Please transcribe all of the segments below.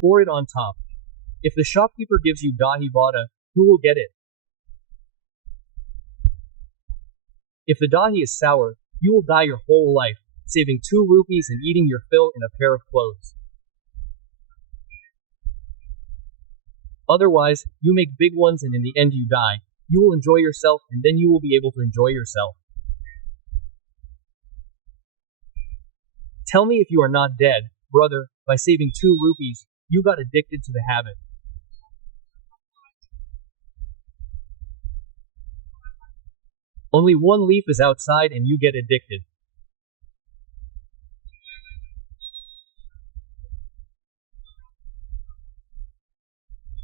Pour it on top. If the shopkeeper gives you dahi vada, who will get it? If the dahi is sour, you will die your whole life, saving 2 rupees and eating your fill in a pair of clothes. Otherwise, you make big ones and in the end you die. You will enjoy yourself and then you will be able to enjoy yourself. Tell me if you are not dead, brother, by saving 2 rupees, you got addicted to the habit. Only 1 leaf is outside and you get addicted.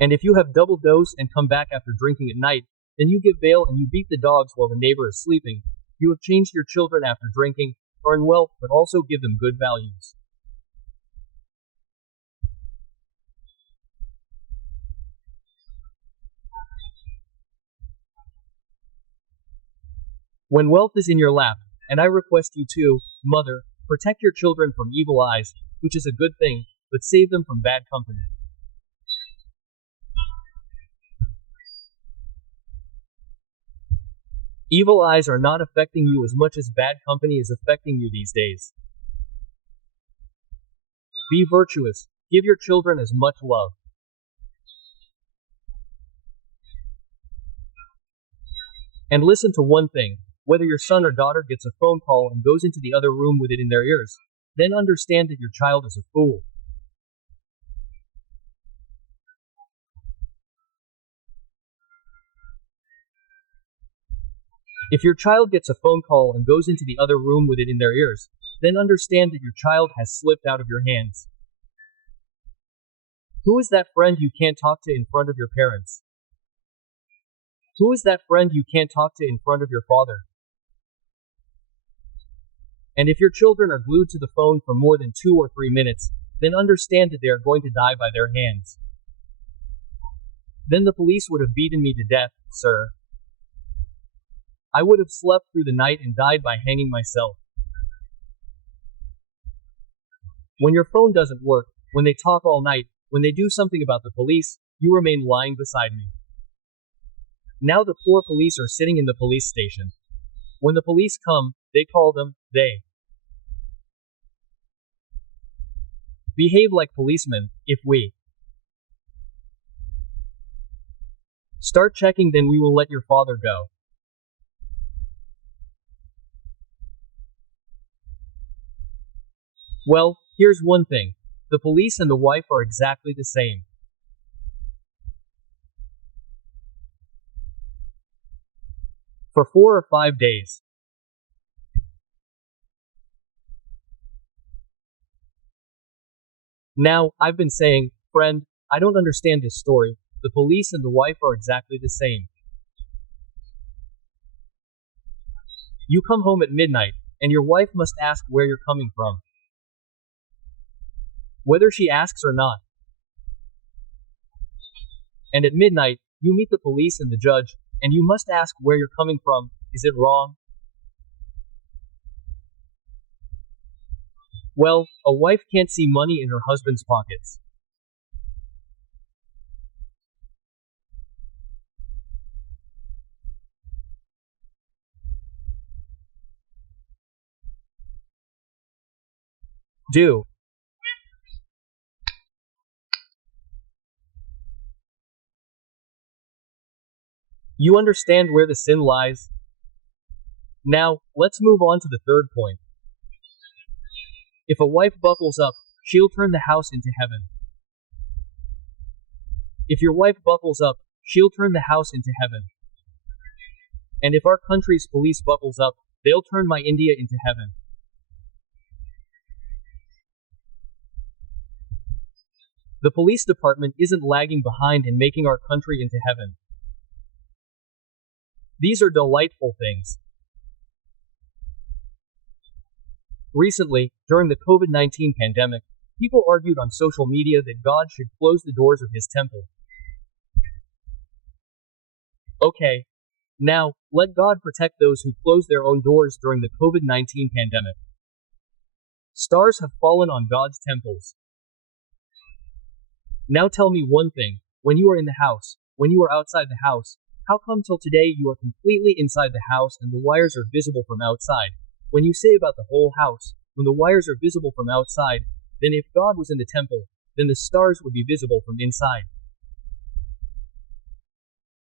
And if you have double dose and come back after drinking at night, then you give bail and you beat the dogs while the neighbor is sleeping. You have changed your children after drinking, earn wealth, but also give them good values. When wealth is in your lap, and I request you to, mother, protect your children from evil eyes, which is a good thing, but save them from bad company. Evil eyes are not affecting you as much as bad company is affecting you these days. Be virtuous, give your children as much love. And listen to one thing, whether your son or daughter gets a phone call and goes into the other room with it in their ears, then understand that your child is a fool. If your child gets a phone call and goes into the other room with it in their ears, then understand that your child has slipped out of your hands. Who is that friend you can't talk to in front of your parents? Who is that friend you can't talk to in front of your father? And if your children are glued to the phone for more than 2 or 3 minutes, then understand that they are going to die by their hands. Then the police would have beaten me to death, sir. I would have slept through the night and died by hanging myself. When your phone doesn't work, when they talk all night, when they do something about the police, you remain lying beside me. Now the poor police are sitting in the police station. When the police come, they call them, they behave like policemen. If we start checking, then we will let your father go. Well, here's one thing. The police and the wife are exactly the same. For 4 or 5 days. Now, I've been saying, friend, I don't understand this story. The police and the wife are exactly the same. You come home at midnight, and your wife must ask where you're coming from. Whether she asks or not. And at midnight, you meet the police and the judge, and you must ask where you're coming from. Is it wrong? Well, a wife can't see money in her husband's pockets. Do you understand where the sin lies? Now, let's move on to the third point. If a wife buckles up, she'll turn the house into heaven. If your wife buckles up, she'll turn the house into heaven. And if our country's police buckles up, they'll turn my India into heaven. The police department isn't lagging behind in making our country into heaven. These are delightful things. Recently, during the COVID-19 pandemic, people argued on social media that God should close the doors of his temple. Okay. Now, let God protect those who close their own doors during the COVID-19 pandemic. Stars have fallen on God's temples. Now tell me one thing, when you are in the house, when you are outside the house, how come till today you are completely inside the house and the wires are visible from outside? When you say about the whole house, when the wires are visible from outside, then if God was in the temple, then the stars would be visible from inside.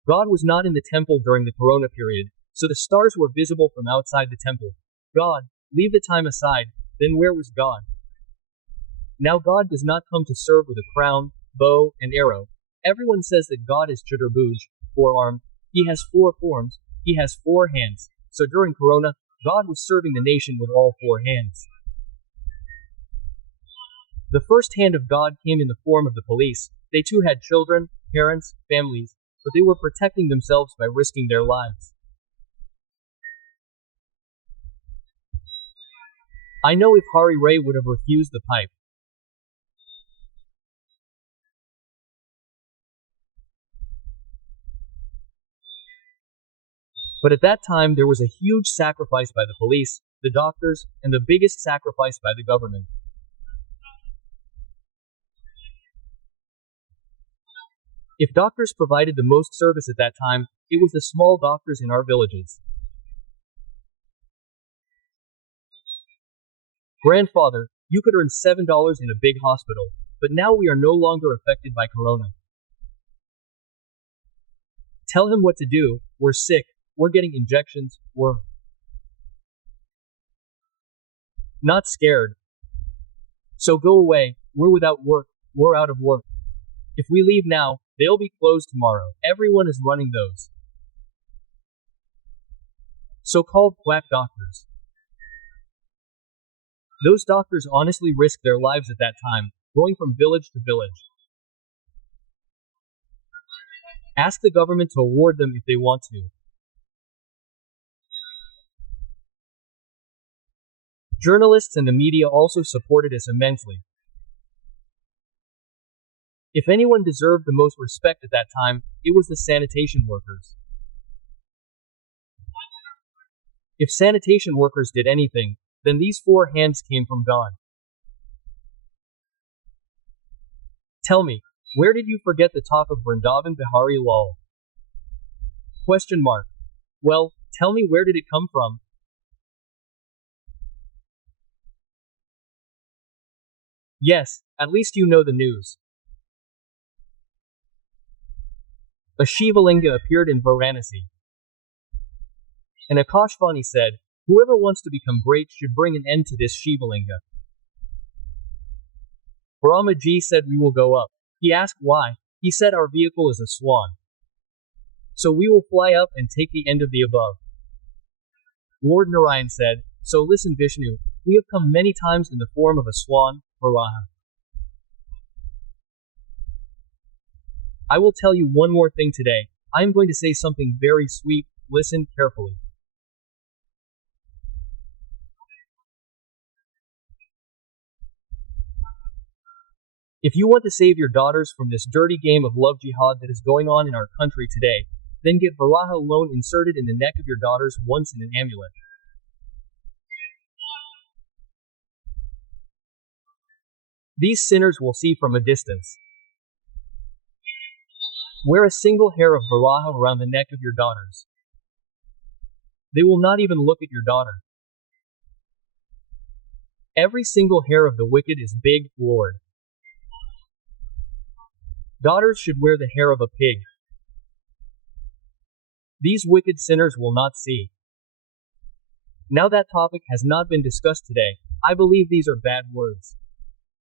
God was not in the temple during the Corona period, so the stars were visible from outside the temple. God, leave the time aside, then where was God? Now God does not come to serve with a crown, bow, and arrow. Everyone says that God is Chaturbuj, four-armed, he has four forms, he has four hands, so during Corona, God was serving the nation with all four hands. The first hand of God came in the form of the police. They too had children, parents, families, but they were protecting themselves by risking their lives. I know if Hari Ray would have refused the pipe. But at that time there was a huge sacrifice by the police, the doctors, and the biggest sacrifice by the government. If doctors provided the most service at that time, it was the small doctors in our villages. Grandfather, you could earn $7 in a big hospital, but now we are no longer affected by Corona. Tell him what to do, we're sick, we're getting injections, we're not scared. So go away, we're without work, we're out of work. If we leave now, they'll be closed tomorrow. Everyone is running those so-called quack doctors. Those doctors honestly risked their lives at that time, going from village to village. Ask the government to award them if they want to. Journalists and the media also supported us immensely. If anyone deserved the most respect at that time, it was the sanitation workers. If sanitation workers did anything, then these four hands came from God. Tell me, where did you forget the talk of Vrindavan Bihari lol? Question mark. Well, tell me where did it come from? Yes, at least you know the news. A Shivalinga appeared in Varanasi. And Akashvani said, whoever wants to become great should bring an end to this Shivalinga. Brahmaji said we will go up. He asked why. He said our vehicle is a swan. So we will fly up and take the end of the above. Lord Narayan said, so listen Vishnu, we have come many times in the form of a swan, Varaha. I will tell you one more thing today. I am going to say something very sweet, listen carefully. If you want to save your daughters from this dirty game of love jihad that is going on in our country today, then get Varaha alone inserted in the neck of your daughters once in an amulet. These sinners will see from a distance. Wear a single hair of Varaha around the neck of your daughters. They will not even look at your daughter. Every single hair of the wicked is big, Lord. Daughters should wear the hair of a pig. These wicked sinners will not see. Now that topic has not been discussed today, I believe these are bad words.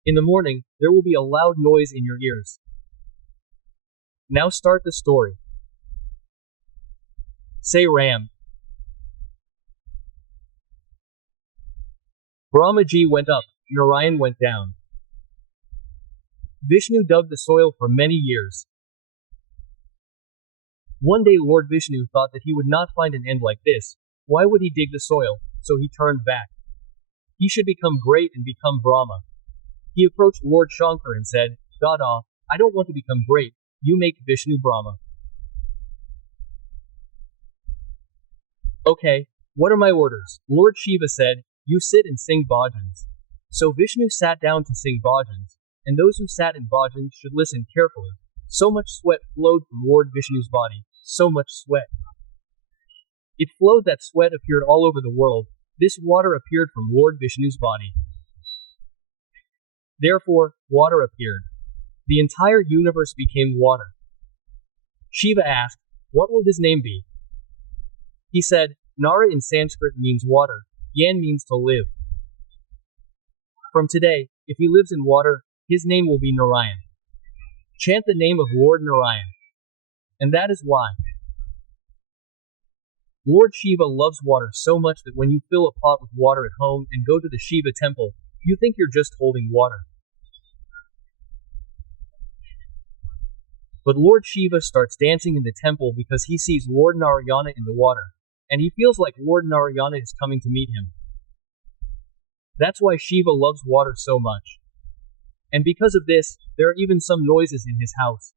In the morning, there will be a loud noise in your ears. Now start the story. Say Ram. Brahmaji went up, Narayan went down. Vishnu dug the soil for many years. One day Lord Vishnu thought that he would not find an end like this. Why would he dig the soil? So he turned back. He should become great and become Brahma. He approached Lord Shankar and said, Dada, I don't want to become great, you make Vishnu Brahma. Okay, what are my orders? Lord Shiva said, you sit and sing bhajans. So Vishnu sat down to sing bhajans. and those who sat in bhajans should listen carefully. So much sweat flowed from Lord Vishnu's body, so much sweat. It flowed that sweat appeared all over the world. This water appeared from Lord Vishnu's body. Therefore, water appeared. The entire universe became water. Shiva asked, what will his name be? He said, Nara in Sanskrit means water, Yan means to live. From today, if he lives in water, his name will be Narayan. Chant the name of Lord Narayan. And that is why. Lord Shiva loves water so much that when you fill a pot with water at home and go to the Shiva temple, you think you're just holding water. But Lord Shiva starts dancing in the temple because he sees Lord Narayana in the water, and he feels like Lord Narayana is coming to meet him. That's why Shiva loves water so much. And because of this, there are even some noises in his house.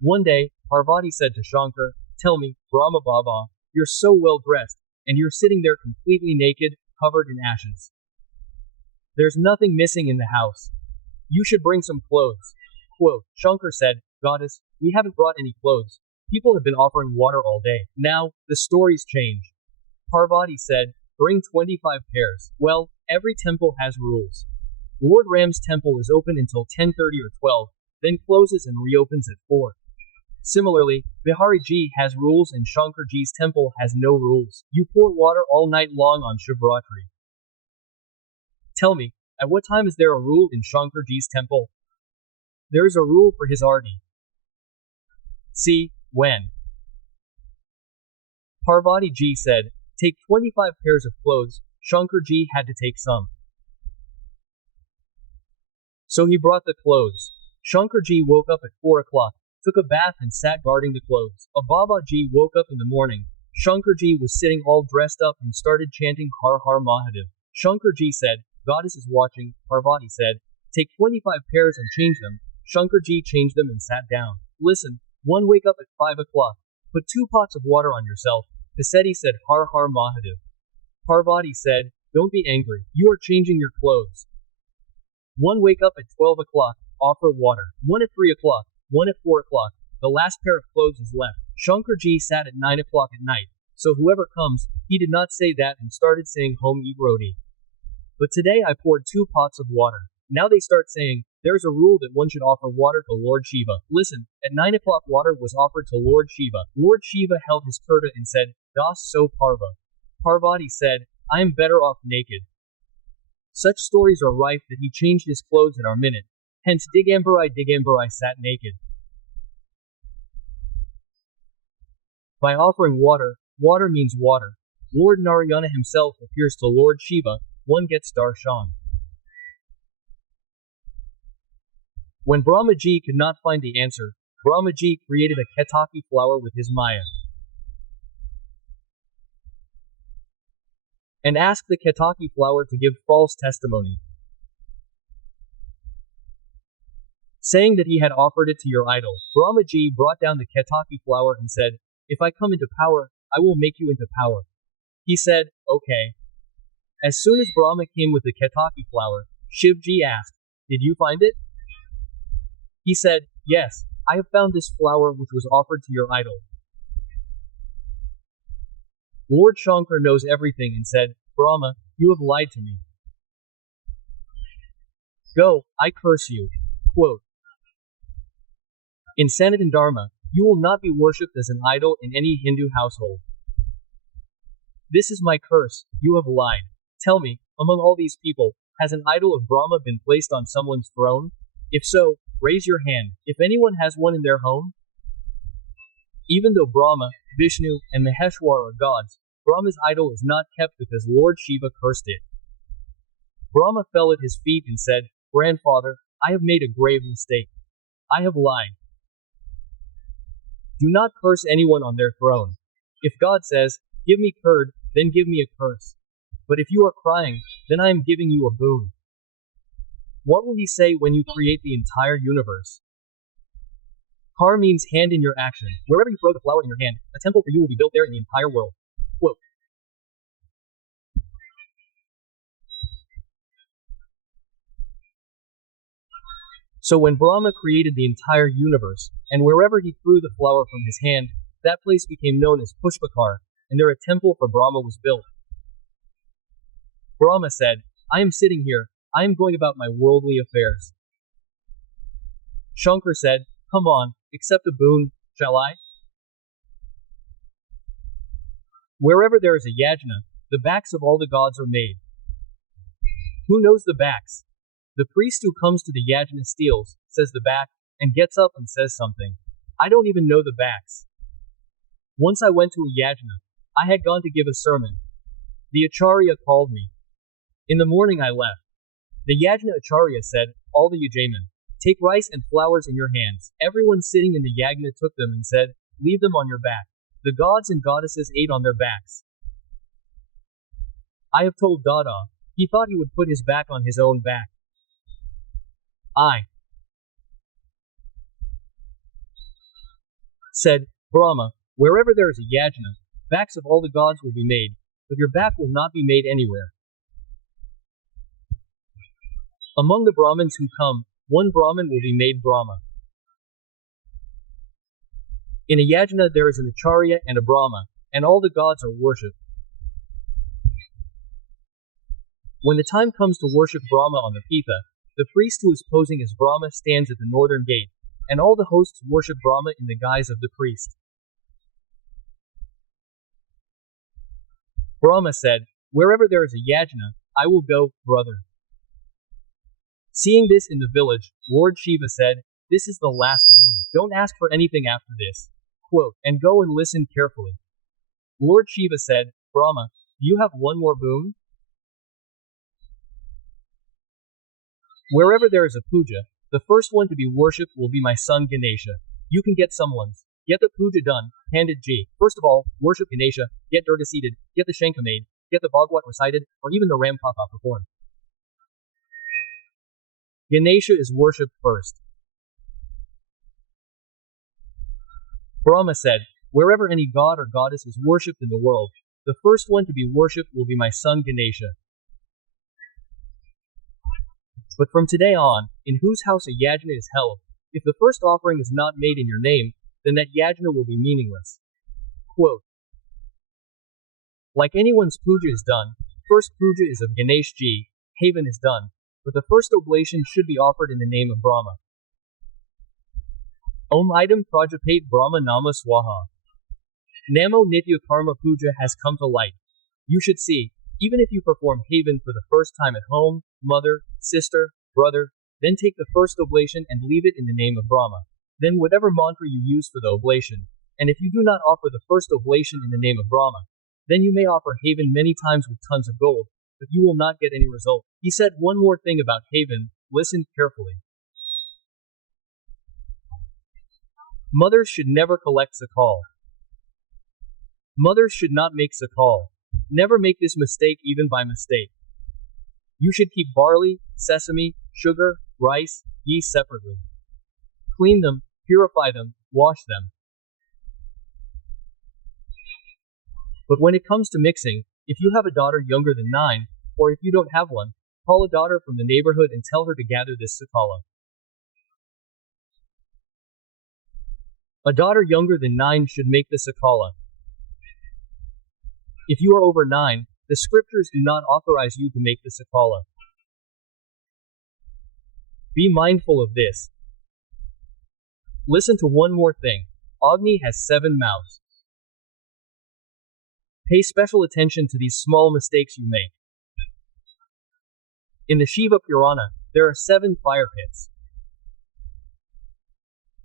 One day, Parvati said to Shankar, tell me, Brahma Baba, you're so well dressed, and you're sitting there completely naked, covered in ashes. There's nothing missing in the house. You should bring some clothes. Quote, Shankar said, Goddess, we haven't brought any clothes. People have been offering water all day. Now, the stories change. Parvati said, bring 25 pairs. Well, every temple has rules. Lord Ram's temple is open until 10:30 or 12, then closes and reopens at 4. Similarly, Bihari Ji has rules and Shankar Ji's temple has no rules. You pour water all night long on Shivratri. Tell me, at what time is there a rule in Shankar Ji's temple? There is a rule for his arti. See, when Parvati Ji said, take 25 pairs of clothes, Shankar Ji had to take some. So he brought the clothes. Shankar Ji woke up at 4 o'clock, took a bath and sat guarding the clothes. Baba Ji woke up in the morning. Shankar Ji was sitting all dressed up and started chanting Har Har Mahadev. Shankar Ji said, Goddess is watching. Parvati said, take 25 pairs and change them. Shankar Ji changed them and sat down. Listen, one wake up at 5 o'clock. Put 2 pots of water on yourself. Paseti said Har Har Mahadev. Parvati said, don't be angry. You are changing your clothes. One wake up at 12 o'clock. Offer water. One at 3 o'clock. One at 4 o'clock. The last pair of clothes is left. Shankar Ji sat at 9 o'clock at night. So whoever comes, he did not say that and started saying home eat roti. But today I poured 2 pots of water. Now they start saying, there's a rule that one should offer water to Lord Shiva. Listen, at 9 o'clock water was offered to Lord Shiva. Lord Shiva held his kurta and said, Das so Parva. Parvati said, I am better off naked. Such stories are rife that he changed his clothes at our minute. Hence Digambarai sat naked. By offering water, water means water. Lord Narayana himself appears to Lord Shiva, one gets darshan. When Brahmaji could not find the answer, Brahmaji created a ketaki flower with his maya. And asked the ketaki flower to give false testimony, saying that he had offered it to your idol. Brahmaji brought down the ketaki flower and said, if I come into power, I will make you into power. He said, okay. As soon as Brahma came with the ketaki flower, Shivji asked, did you find it? He said, yes, I have found this flower which was offered to your idol. Lord Shankar knows everything and said, Brahma, you have lied to me. Go, I curse you. Quote, in Sanatana Dharma, you will not be worshipped as an idol in any Hindu household. This is my curse, you have lied. Tell me, among all these people, has an idol of Brahma been placed on someone's throne? If so, raise your hand, if anyone has one in their home. Even though Brahma, Vishnu, and Maheshwar are gods, Brahma's idol is not kept because Lord Shiva cursed it. Brahma fell at his feet and said, Grandfather, I have made a grave mistake. I have lied. Do not curse anyone on their throne. If God says, give me curd, then give me a curse. But if you are crying, then I am giving you a boon. What will he say when you create the entire universe? Kar means hand in your action. Wherever you throw the flower in your hand, a temple for you will be built there in the entire world. Quote. So when Brahma created the entire universe, and wherever he threw the flower from his hand, that place became known as Pushpakar, and there a temple for Brahma was built. Brahma said, I am sitting here, I am going about my worldly affairs. Shankar said, come on, accept a boon, shall I? Wherever there is a yajna, the backs of all the gods are made. Who knows the backs? The priest who comes to the yajna steals, says the back, and gets up and says something. I don't even know the backs. Once I went to a yajna. I had gone to give a sermon. The acharya called me. In the morning I left. The yajna acharya said, all the yajaman, take rice and flowers in your hands. Everyone sitting in the yajna took them and said, leave them on your back. The gods and goddesses ate on their backs. I have told Dada. He thought he would put his back on his own back. I said, Brahma, wherever there is a yajna, backs of all the gods will be made, but your back will not be made anywhere. Among the Brahmins who come, one Brahmin will be made Brahma. In a yajna there is an acharya and a Brahma, and all the gods are worshipped. When the time comes to worship Brahma on the Pitha, the priest who is posing as Brahma stands at the northern gate, and all the hosts worship Brahma in the guise of the priest. Brahma said, wherever there is a yajna, I will go, brother. Seeing this in the village, Lord Shiva said, this is the last boon. Don't ask for anything after this. Quote, and go and listen carefully. Lord Shiva said, Brahma, do you have one more boon? Wherever there is a puja, the first one to be worshipped will be my son Ganesha. You can get someone's. Get the puja done, handed G. First of all, worship Ganesha, get Durga seated, get the Shankha made, get the Bhagwat recited, or even the Ram Katha performed. Ganesha is worshipped first. Brahma said, wherever any god or goddess is worshipped in the world, the first one to be worshipped will be my son Ganesha. But from today on, in whose house a yajna is held, if the first offering is not made in your name, then that yajna will be meaningless. Quote, like anyone's puja is done, first puja is of Ganesh Ji, Haven is done, but the first oblation should be offered in the name of Brahma. Om Idam Prajapate Brahma Nama Swaha. Namo Nitya Karma Puja has come to light. You should see, even if you perform Haven for the first time at home, mother, sister, brother, then take the first oblation and leave it in the name of Brahma. Then whatever mantra you use for the oblation, and if you do not offer the first oblation in the name of Brahma, then you may offer Haven many times with tons of gold, but you will not get any result. He said one more thing about Haven, listen carefully. Mothers should never collect sakal. Mothers should not make sakal. Never make this mistake even by mistake. You should keep barley, sesame, sugar, rice, yeast separately. Clean them, purify them, wash them. But when it comes to mixing, if you have a daughter younger than 9, or if you don't have one, call a daughter from the neighborhood and tell her to gather this sakala. A daughter younger than 9 should make the sakala. If you are over 9, the scriptures do not authorize you to make the sakala. Be mindful of this. Listen to one more thing. Agni has 7 mouths. Pay special attention to these small mistakes you make. In the Shiva Purana, there are 7 fire pits.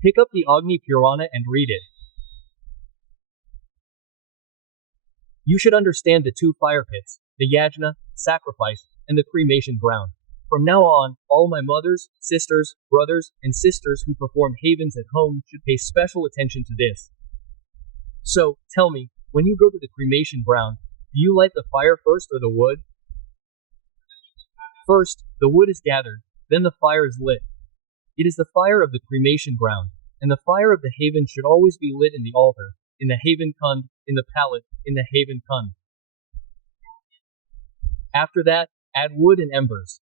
Pick up the Agni Purana and read it. You should understand the 2 fire pits, the yajna, sacrifice, and the cremation ground. From now on, all my mothers, sisters, brothers, and sisters who perform havens at home should pay special attention to this. So, tell me, when you go to the cremation ground, do you light the fire first or the wood? First, the wood is gathered, then the fire is lit. It is the fire of the cremation ground, and the fire of the haven should always be lit in the altar, in the haven kund, in the pallet, in the haven kund. After that, add wood and embers.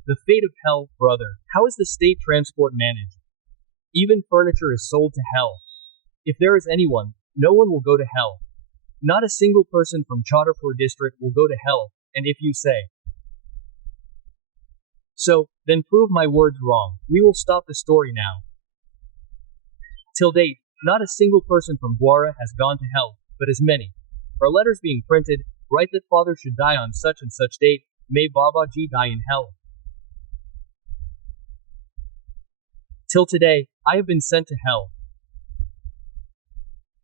The fate of hell, brother. How is the state transport managed? Even furniture is sold to hell. If there is anyone, no one will go to hell. Not a single person from Chhatarpur district will go to hell, and if you say so, then prove my words wrong. We will stop the story now. Till date, not a single person from Gwara has gone to hell, but as many are letters being printed, write that father should die on such and such date, may Babaji die in hell. Till today, I have been sent to hell.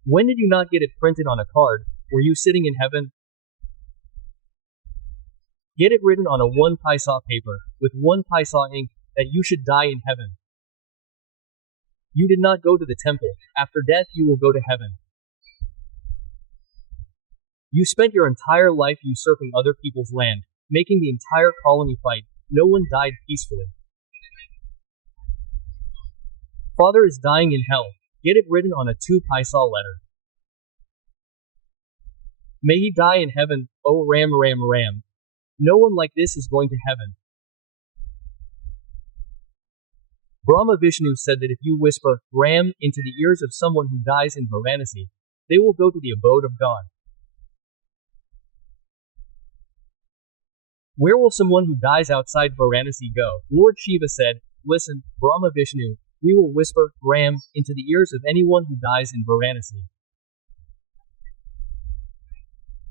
When did you not get it printed on a card? Were you sitting in heaven? Get it written on a 1 paisa paper, with 1 paisa ink, that you should die in heaven. You did not go to the temple. After death you will go to heaven. You spent your entire life usurping other people's land, making the entire colony fight. No one died peacefully. Father is dying in hell. Get it written on a 2 paisa letter. May he die in heaven. Oh Ram Ram Ram. No one like this is going to heaven. Brahma Vishnu said that if you whisper Ram into the ears of someone who dies in Varanasi, they will go to the abode of God. Where will someone who dies outside Varanasi go? Lord Shiva said, listen, Brahma Vishnu, we will whisper Ram into the ears of anyone who dies in Varanasi.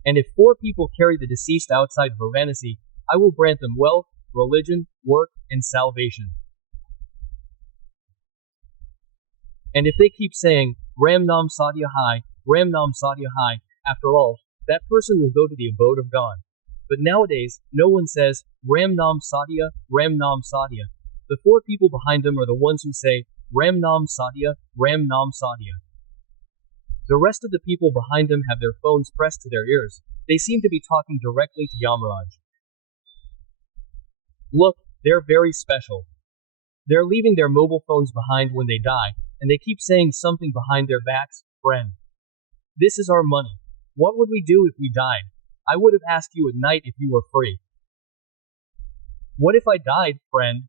And if 4 people carry the deceased outside Varanasi, I will grant them wealth, religion, work, and salvation. And if they keep saying, Ram Nam Satya Hai, Ram Nam Satya Hai, after all, that person will go to the abode of God. But nowadays, no one says, Ram Nam Satya, Ram Nam Satya. The 4 people behind them are the ones who say, Ram Nam Satya, Ram Nam Satya. The rest of the people behind them have their phones pressed to their ears. They seem to be talking directly to Yamaraj. Look, they're very special. They're leaving their mobile phones behind when they die, and they keep saying something behind their backs, friend. This is our money. What would we do if we died? I would have asked you at night if you were free. What if I died, friend?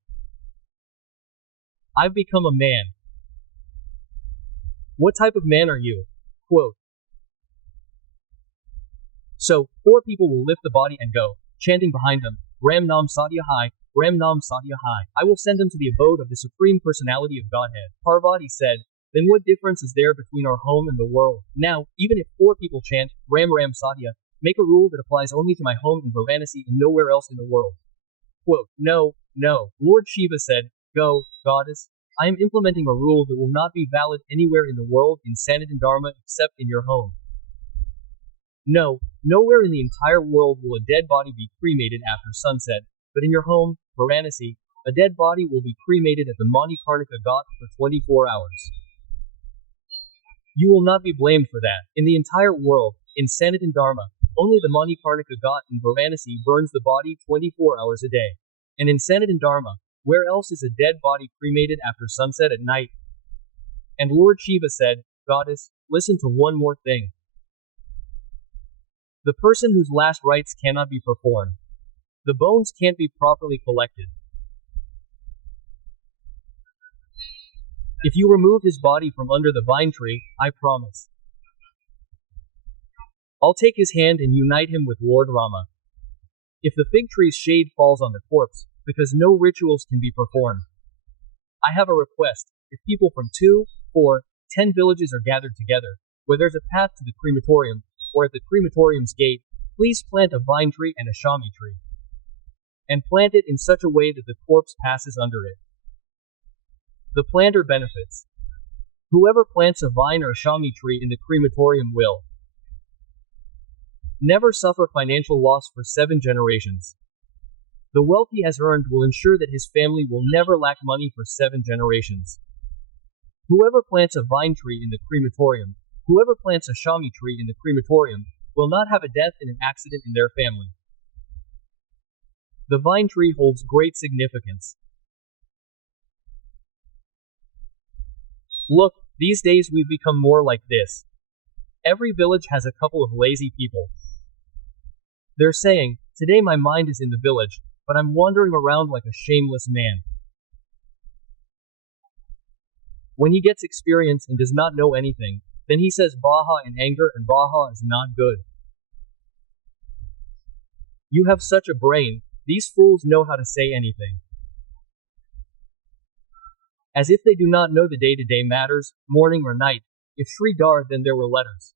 I've become a man. What type of man are you? Quote. So, 4 people will lift the body and go, chanting behind them, Ram Nam Satya Hai, Ram Nam Satya Hai. I will send them to the abode of the Supreme Personality of Godhead. Parvati said, then what difference is there between our home and the world? Now, even if 4 people chant, Ram Ram Satya, make a rule that applies only to my home in Varanasi and nowhere else in the world. Quote, no, no. Lord Shiva said, go, goddess. I am implementing a rule that will not be valid anywhere in the world in Sanatan Dharma except in your home. No, nowhere in the entire world will a dead body be cremated after sunset, but in your home, Varanasi, a dead body will be cremated at the Manikarnika Ghat for 24 hours. You will not be blamed for that. In the entire world, in Sanatan Dharma, only the Manikarnika Ghat in Varanasi burns the body 24 hours a day. And in Sanatan Dharma, where else is a dead body cremated after sunset at night? And Lord Shiva said, Goddess, listen to one more thing. The person whose last rites cannot be performed. The bones can't be properly collected. If you remove his body from under the vine tree, I promise, I'll take his hand and unite him with Lord Rama. If the fig tree's shade falls on the corpse, because no rituals can be performed, I have a request. If people from 2, 4, 10 villages are gathered together, where there's a path to the crematorium, or at the crematorium's gate, please plant a vine tree and a shami tree. And plant it in such a way that the corpse passes under it. The planter benefits. Whoever plants a vine or shami tree in the crematorium will never suffer financial loss for 7 generations. The wealth he has earned will ensure that his family will never lack money for 7 generations. Whoever plants a vine tree in the crematorium, whoever plants a shami tree in the crematorium, will not have a death in an accident in their family. The vine tree holds great significance. Look, these days we've become more like this. Every village has a couple of lazy people. They're saying, today my mind is in the village, but I'm wandering around like a shameless man. When he gets experience and does not know anything, then he says Baha in anger, and Baha is not good. You have such a brain, these fools know how to say anything. As if they do not know the day-to-day matters, morning or night. If Sridhar, then there were letters.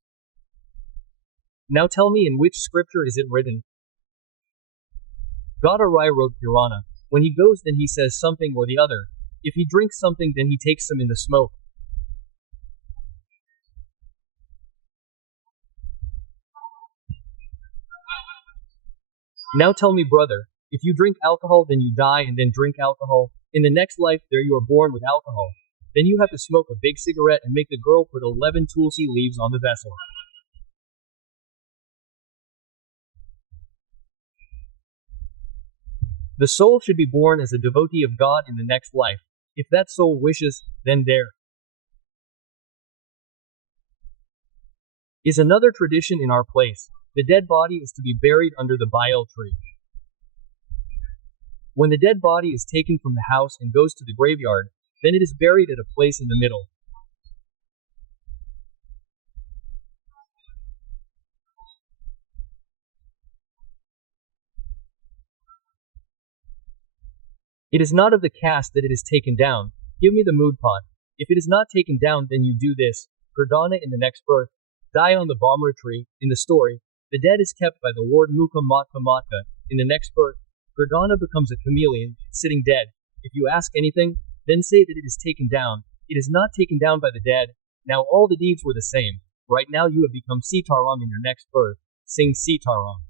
Now tell me, in which scripture is it written? Gada Rai wrote Purana. When he goes, then he says something or the other. If he drinks something, then he takes some in the smoke. Now tell me, brother, if you drink alcohol, then you die, and then drink alcohol. In the next life, there you are born with alcohol. Then you have to smoke a big cigarette and make the girl put 11 tulsi leaves on the vessel. The soul should be born as a devotee of God in the next life. If that soul wishes, then there is another tradition in our place. The dead body is to be buried under the bael tree. When the dead body is taken from the house and goes to the graveyard, then it is buried at a place in the middle. It is not of the caste that it is taken down. Give me the mood pot. If it is not taken down, then you do this. Gardana in the next birth. Die on the Bamra tree. In the story, the dead is kept by the Lord Mukha Matka Matka. In the next birth, Gardana becomes a chameleon, sitting dead. If you ask anything, then say that it is taken down. It is not taken down by the dead. Now all the deeds were the same. Right now you have become Sitaram in your next birth. Sing Sitaram.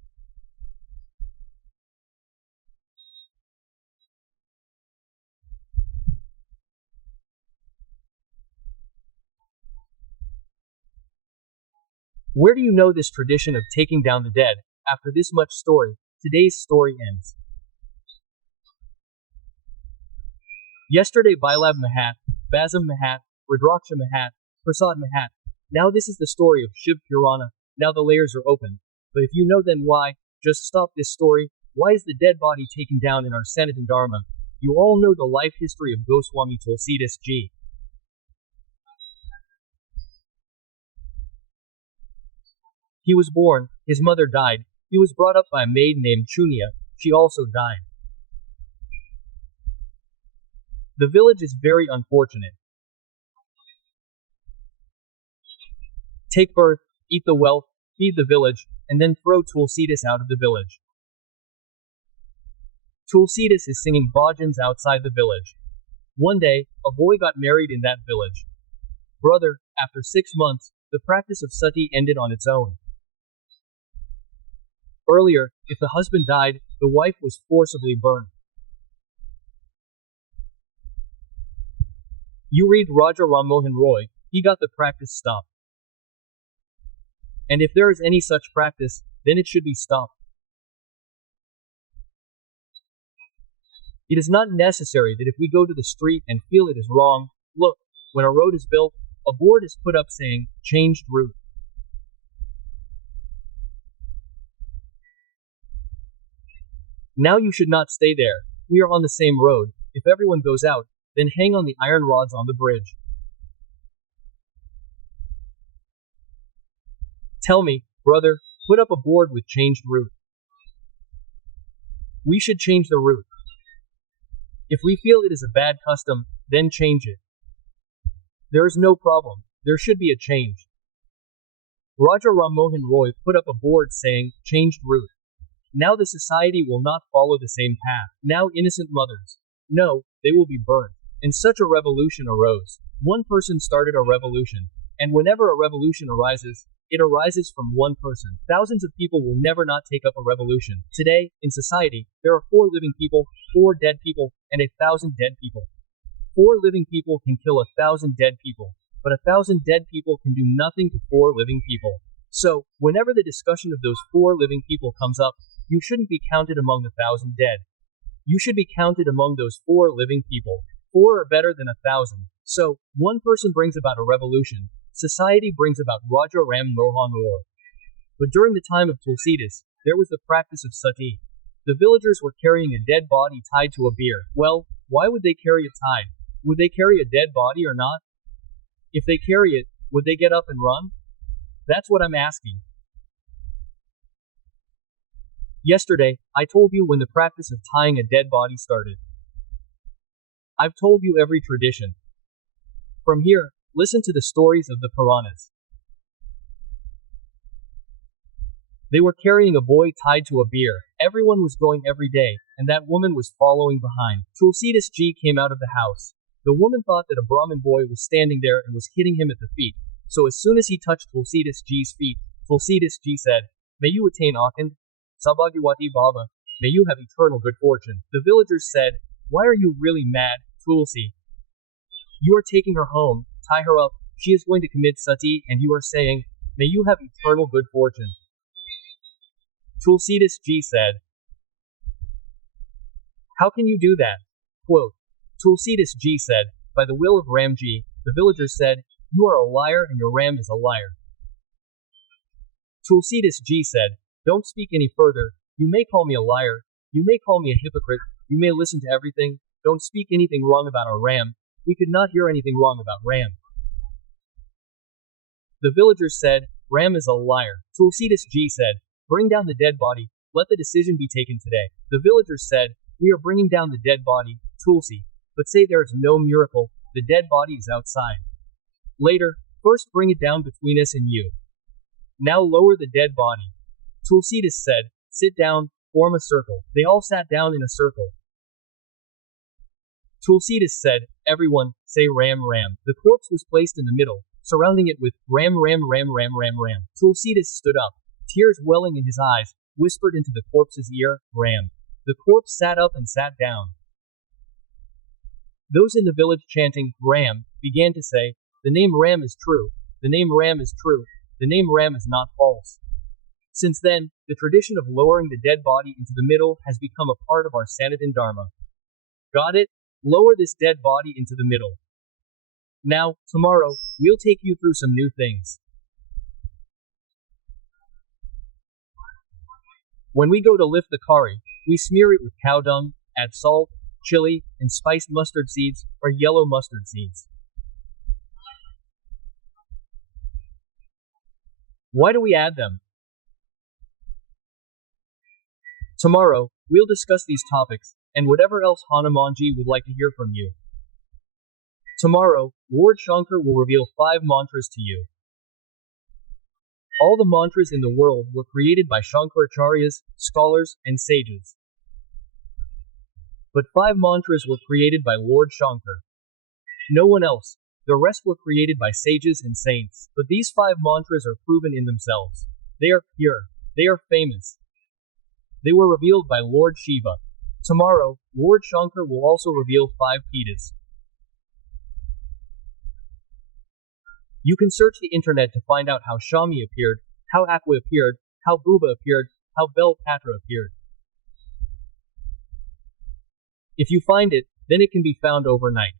Where do you know this tradition of taking down the dead? After this much story, today's story ends. Yesterday Bailab Mahat, Basam Mahat, Rudraksha Mahat, Prasad Mahat. Now this is the story of Shiv Purana. Now the layers are open. But if you know, then why? Just stop this story. Why is the dead body taken down in our Sanatan Dharma? You all know the life history of Goswami Tulsidas Ji. He was born, his mother died, he was brought up by a maid named Chunia, she also died. The village is very unfortunate. Take birth, eat the wealth, feed the village, and then throw Tulsidas out of the village. Tulsidas is singing bhajans outside the village. One day, a boy got married in that village. Brother, after 6 months, the practice of sati ended on its own. Earlier, if the husband died, the wife was forcibly burned. You read Raja Ram Mohan Roy, he got the practice stopped. And if there is any such practice, then it should be stopped. It is not necessary that if we go to the street and feel it is wrong, look, when a road is built, a board is put up saying, changed route. Now you should not stay there. We are on the same road. If everyone goes out, then hang on the iron rods on the bridge. Tell me, brother, put up a board with changed route. We should change the route. If we feel it is a bad custom, then change it. There is no problem. There should be a change. Raja Ram Mohan Roy put up a board saying, changed route. Now the society will not follow the same path. Now innocent mothers. No, they will be burned. And such a revolution arose. One person started a revolution. And whenever a revolution arises, it arises from one person. Thousands of people will never not take up a revolution. Today, in society, there are 4 living people, 4 dead people, and 1,000 dead people. 4 living people can kill 1,000 dead people, but 1,000 dead people can do nothing to 4 living people. So, whenever the discussion of those 4 living people comes up, you shouldn't be counted among the 1,000 dead. You should be counted among those 4 living people. 4 are better than 1,000. So, one person brings about a revolution. Society brings about Raja Ram Mohan Roy. But during the time of Tulsidas, there was the practice of sati. The villagers were carrying a dead body tied to a bier. Well, why would they carry it tied? Would they carry a dead body or not? If they carry it, would they get up and run? That's what I'm asking. Yesterday, I told you when the practice of tying a dead body started. I've told you every tradition. From here, listen to the stories of the Puranas. They were carrying a boy tied to a bier. Everyone was going every day, and that woman was following behind. Tulsidas Ji came out of the house. The woman thought that a Brahmin boy was standing there and was hitting him at the feet. So as soon as he touched Tulsidas Ji's feet, Tulsidas Ji said, "May you attain Akhand, Sabhagyawati Baba, may you have eternal good fortune." The villagers said, "Why are you really mad, Tulsi? You are taking her home, tie her up, she is going to commit sati, and you are saying, 'May you have eternal good fortune.'" Tulsidas Ji said, "How can you do that?" Quote, Tulsidas Ji said, "By the will of Ramji." The villagers said, "You are a liar and your Ram is a liar." Tulsidas Ji said, "Don't speak any further. You may call me a liar. You may call me a hypocrite. You may listen to everything. Don't speak anything wrong about our Ram. We could not hear anything wrong about Ram." The villagers said, "Ram is a liar." Tulsidas Ji said, "Bring down the dead body. Let the decision be taken today." The villagers said, "We are bringing down the dead body, Tulsi. But say there is no miracle, the dead body is outside. Later, first bring it down between us and you. Now lower the dead body." Tulsidas said, "Sit down, form a circle." They all sat down in a circle. Tulsidas said, "Everyone, say Ram Ram." The corpse was placed in the middle, surrounding it with Ram Ram Ram Ram Ram Ram. Tulsidas stood up, tears welling in his eyes, whispered into the corpse's ear, "Ram." The corpse sat up and sat down. Those in the village chanting, "Ram," began to say, "The name Ram is true. The name Ram is true. The name Ram is not false." Since then, the tradition of lowering the dead body into the middle has become a part of our Sanatan Dharma. Got it? Lower this dead body into the middle. Now, tomorrow, we'll take you through some new things. When we go to lift the kari, we smear it with cow dung, add salt, chili, and spiced mustard seeds, or yellow mustard seeds. Why do we add them? Tomorrow, we'll discuss these topics, and whatever else Hanumanji would like to hear from you. Tomorrow, Lord Shankar will reveal 5 mantras to you. All the mantras in the world were created by Shankaracharyas, scholars, and sages. But 5 mantras were created by Lord Shankar. No one else. The rest were created by sages and saints. But these 5 mantras are proven in themselves. They are pure. They are famous. They were revealed by Lord Shiva. Tomorrow, Lord Shankar will also reveal 5 Pitas. You can search the internet to find out how Shami appeared, how Aqua appeared, how Buba appeared, how Bel Patra appeared. If you find it, then it can be found overnight.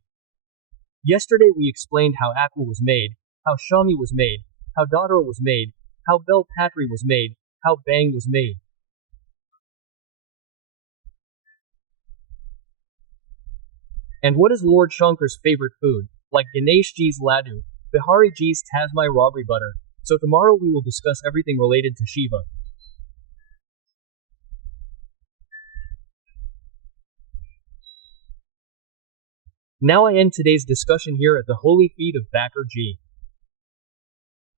Yesterday we explained how Aqua was made, how Shami was made, how Dadra was made, how Bel Patri was made, how Bang was made. And what is Lord Shankar's favorite food? Like Ganesh Ji's Laddu, Bihari Ji's Tasmai Rabri butter. So tomorrow we will discuss everything related to Shiva. Now I end today's discussion here at the holy feet of Thakur Ji.